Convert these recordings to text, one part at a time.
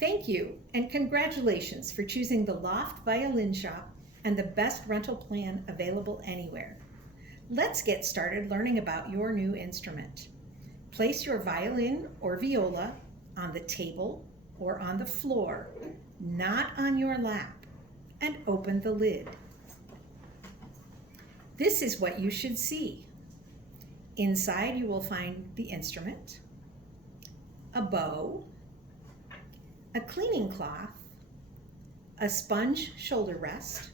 Thank you, and congratulations for choosing the Loft Violin Shop and the best rental plan available anywhere. Let's get started learning about your new instrument. Place your violin or viola on the table or on the floor, not on your lap, and open the lid. This is what you should see. Inside you will find the instrument, a bow, a cleaning cloth, a sponge shoulder rest,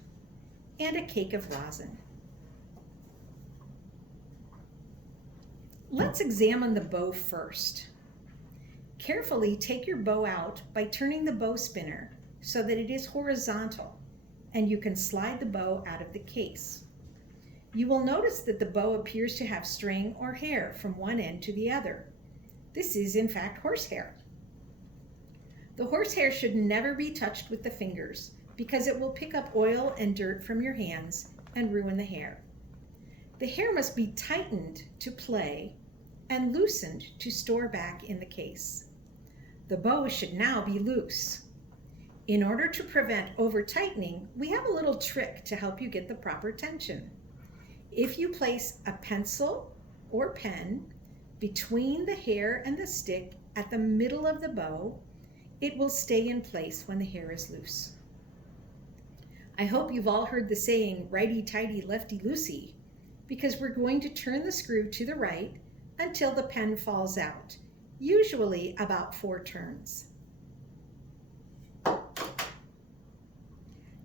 and a cake of rosin. Let's examine the bow first. Carefully take your bow out by turning the bow spinner so that it is horizontal, and you can slide the bow out of the case. You will notice that the bow appears to have string or hair from one end to the other. This is in fact horsehair. The horsehair should never be touched with the fingers because it will pick up oil and dirt from your hands and ruin the hair. The hair must be tightened to play and loosened to store back in the case. The bow should now be loose. In order to prevent over-tightening, we have a little trick to help you get the proper tension. If you place a pencil or pen between the hair and the stick at the middle of the bow, it will stay in place when the hair is loose. I hope you've all heard the saying, righty-tighty, lefty-loosey, because we're going to turn the screw to the right until the pen falls out, usually about 4 turns.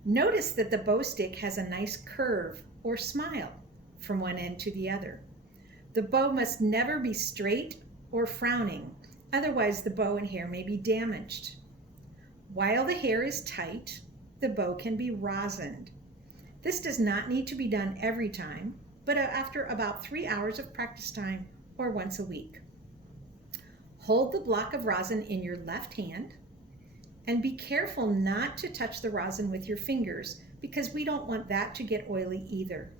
Notice that the bow stick has a nice curve or smile from one end to the other. The bow must never be straight or frowning, otherwise the bow and hair may be damaged. While the hair is tight, the bow can be rosined. This does not need to be done every time, but after about 3 hours of practice time or once a week. Hold the block of rosin in your left hand and be careful not to touch the rosin with your fingers because we don't want that to get oily either.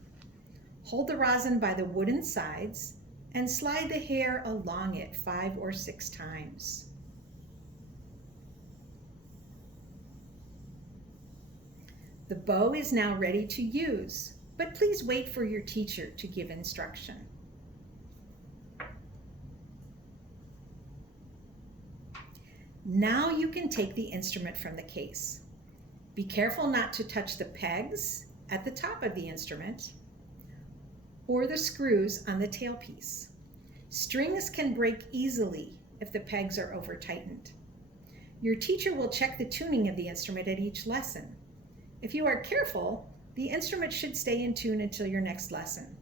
Hold the rosin by the wooden sides and slide the hair along it 5 or 6 times. The bow is now ready to use, but please wait for your teacher to give instruction. Now you can take the instrument from the case. Be careful not to touch the pegs at the top of the instrument or the screws on the tailpiece. Strings can break easily if the pegs are over tightened. Your teacher will check the tuning of the instrument at each lesson. If you are careful, the instrument should stay in tune until your next lesson.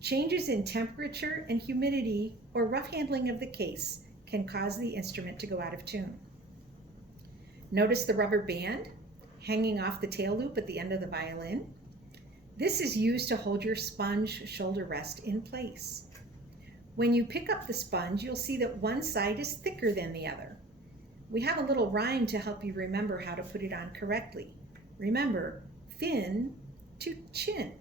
Changes in temperature and humidity or rough handling of the case can cause the instrument to go out of tune. Notice the rubber band hanging off the tail loop at the end of the violin. This is used to hold your sponge shoulder rest in place. When you pick up the sponge, you'll see that one side is thicker than the other. We have a little rhyme to help you remember how to put it on correctly. Remember, thin to chin.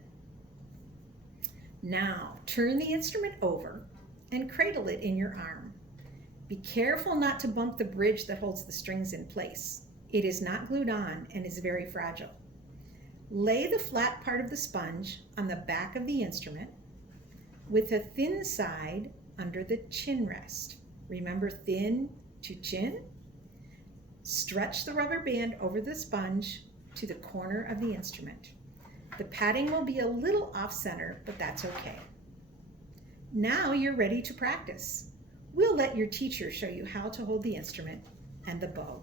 Now, turn the instrument over and cradle it in your arm. Be careful not to bump the bridge that holds the strings in place. It is not glued on and is very fragile. Lay the flat part of the sponge on the back of the instrument with a thin side under the chin rest. Remember, thin to chin. Stretch the rubber band over the sponge to the corner of the instrument. The padding will be a little off center, but that's okay. Now you're ready to practice. We'll let your teacher show you how to hold the instrument and the bow.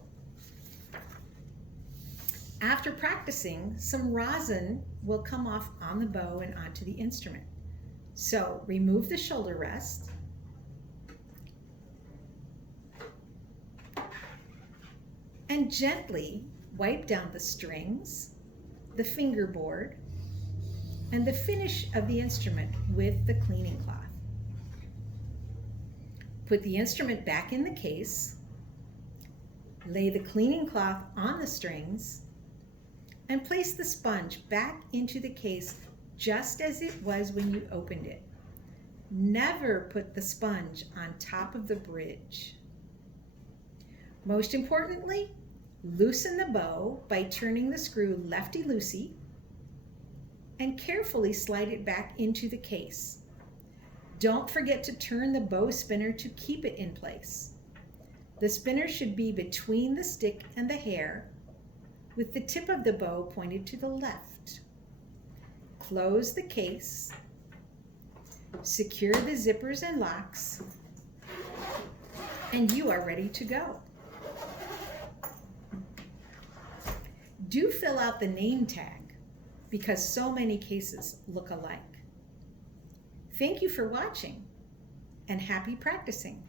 After practicing, some rosin will come off on the bow and onto the instrument. So remove the shoulder rest and gently wipe down the strings, the fingerboard, and the finish of the instrument with the cleaning cloth. Put the instrument back in the case, lay the cleaning cloth on the strings, and place the sponge back into the case just as it was when you opened it. Never put the sponge on top of the bridge. Most importantly, loosen the bow by turning the screw lefty-loosey and carefully slide it back into the case. Don't forget to turn the bow spinner to keep it in place. The spinner should be between the stick and the hair, with the tip of the bow pointed to the left. Close the case, secure the zippers and locks, and you are ready to go. Do fill out the name tag because so many cases look alike. Thank you for watching and happy practicing.